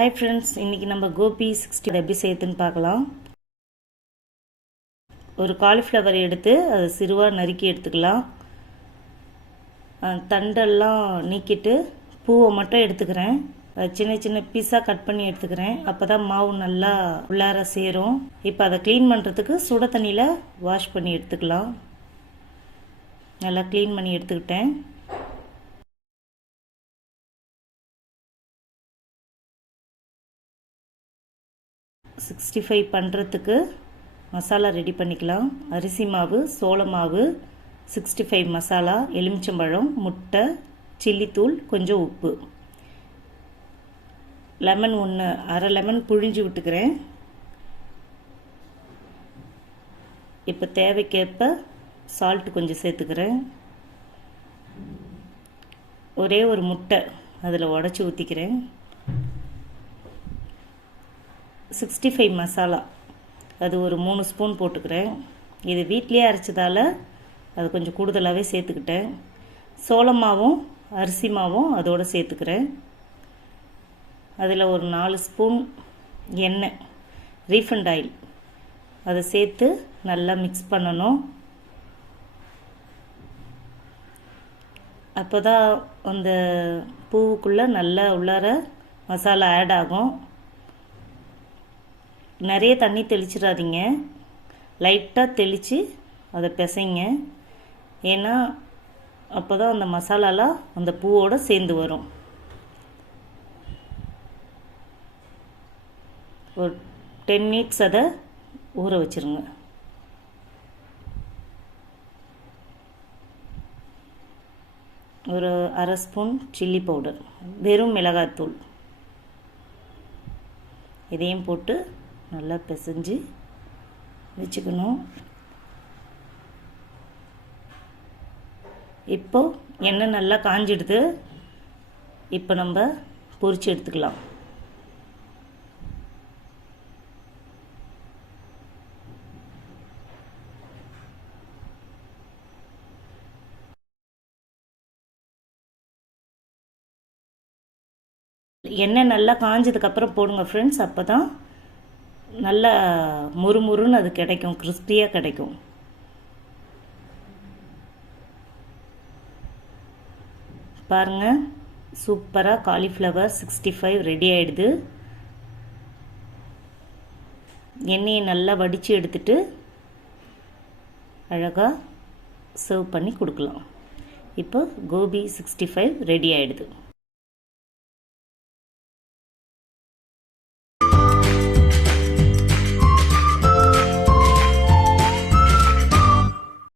Hi friends, இன்றைக்கி நம்ம கோபி 60 எப்படி செய்யுதுன்னு பார்க்கலாம். ஒரு காலிஃப்ளவர் எடுத்து அதை சிறுவாக நறுக்கி எடுத்துக்கலாம். தண்டெல்லாம் நீக்கிட்டு பூவை மட்டும் எடுத்துக்கிறேன். சின்ன சின்ன பீஸாக கட் பண்ணி எடுத்துக்கிறேன். அப்போ தான் மாவு நல்லா உள்ளார சேரும். இப்போ அதை க்ளீன் பண்ணுறதுக்கு சுட தண்ணியில் வாஷ் பண்ணி எடுத்துக்கலாம். நல்லா க்ளீன் பண்ணி எடுத்துக்கிட்டேன். $65 பண்ணுறதுக்கு மசாலா ரெடி பண்ணிக்கலாம். அரிசி மாவு, சோள மாவு, 65 மசாலா, எலுமிச்சம்பழம், முட்டை, சில்லித்தூள், கொஞ்சம் உப்பு, லெமன் ஒன்று, அரை லெமன் புழிஞ்சு விட்டுக்கிறேன். இப்போ தேவைக்கேற்ப சால்ட்டு கொஞ்சம் சேர்த்துக்கிறேன். ஒரே ஒரு முட்டை அதில் உடச்சி ஊற்றிக்கிறேன். 65 மசாலா அது ஒரு 3 ஸ்பூன் போட்டுக்கிறேன். இது வீட்டிலே அரைச்சதால் அது கொஞ்சம் கூடுதலாகவே சேர்த்துக்கிட்டேன். சோள மாவும் அரிசி மாவும் அதோடு சேர்த்துக்கிறேன். அதில் ஒரு 4 ஸ்பூன் எண்ணெய், ரீஃபண்ட் ஆயில், அதை சேர்த்து நல்லா மிக்ஸ் பண்ணணும். அப்போ தான் அந்த பூவுக்குள்ளே நல்லா உள்ளார மசாலா ஆட் ஆகும். நிறைய தண்ணி தெளிச்சிடாதீங்க, லைட்டாக தெளித்து அதை பிசைங்க. ஏன்னா அப்போ தான் அந்த மசாலாலாம் அந்த பூவோடு சேர்ந்து வரும். ஒரு 10 மினிட்ஸ் அதை ஊற வச்சுருங்க. ஒரு அரை ஸ்பூன் சில்லி பவுடர், வெறும் மிளகாய்த்தூள், இதையும் போட்டு நல்லா பிசைஞ்சு வச்சுக்கணும். இப்போ எண்ணெய் நல்லா காஞ்சிடுது. இப்போ நம்ம பொரிச்சு எடுத்துக்கலாம். எண்ணெய் நல்லா காஞ்சதுக்கப்புறம் போடுங்க ஃப்ரெண்ட்ஸ். அப்போ தான் நல்லா முறுமுறுன்னு அது கிடைக்கும், கிறிஸ்பியாக கிடைக்கும். பாருங்கள், சூப்பராக காலிஃப்ளவர் 65 ரெடி ஆகிடுது. எண்ணெயை நல்லா வடித்து எடுத்துட்டு அழகாக சர்வ் பண்ணி கொடுக்கலாம். இப்போ கோபி 65 ரெடி ஆகிடுது.